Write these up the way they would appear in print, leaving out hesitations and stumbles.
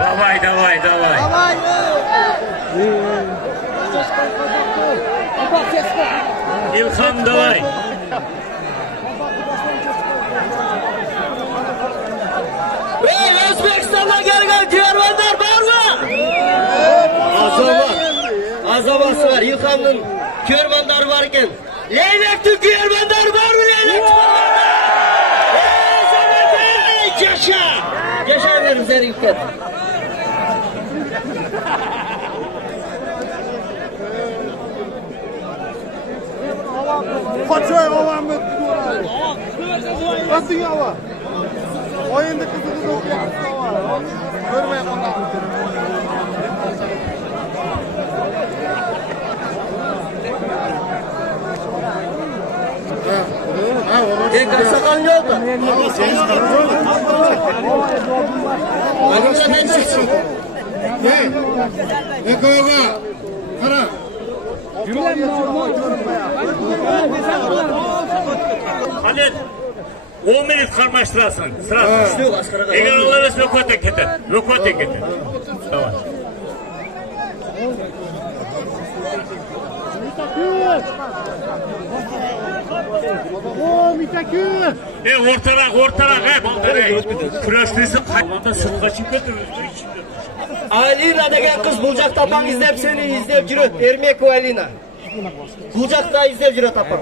Давай. Давай. İlham давай. Özbekistan'dan gelgen kervanlar var mı? Azabası var. İlhan'ın kervanları varken. Leylek'teki kervanları var mı Leylek? Yaşa! Yaşa verim seni yüklet. Kaçay avam ettik orayı. Nasıl hava? Oyunda kızı okuyan hava. Görmeye kadar. Sakal ne oldu? Ne koyma? Kara. Halil 10 minut karmaştırasın. Sırasın. Eğer onları rökotek getir. Tamam. Ortarak hep onları. Küröşlüsü kaymanda sıvığa çıkıyor. Alina degan kız bulacak tapan izlep seni izlep jüröt. Ermek o Alina. Bulacakta izlep jüröt tapan.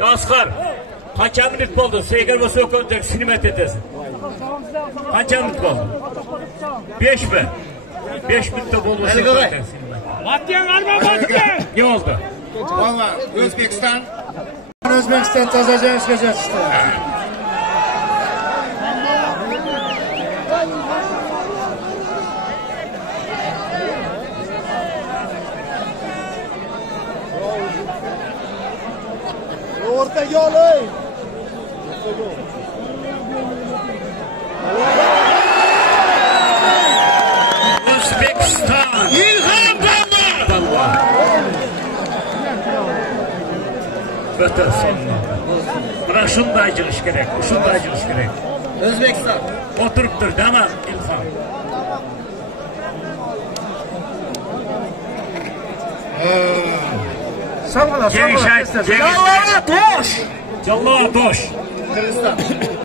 Asgar. Kaça minut oldu? Seygar ve Sökön'deki sinimet edesin. Kaça minut oldu? 5 mi? 5 minutta oldu Sökön'deki sinimet. Batyan Arman. Ne oldu? Valla Özbekistan tazacağız gecesi işte. Orta yol ey. Özbekistan. İlham Balva. Öte sonuna. Bırak şunday cılış gerek. Özbekistan. Oturup dur değil mi İlham? Sağ ol. Gençler. Yallah toş. Yallah boş. Kırgızistan.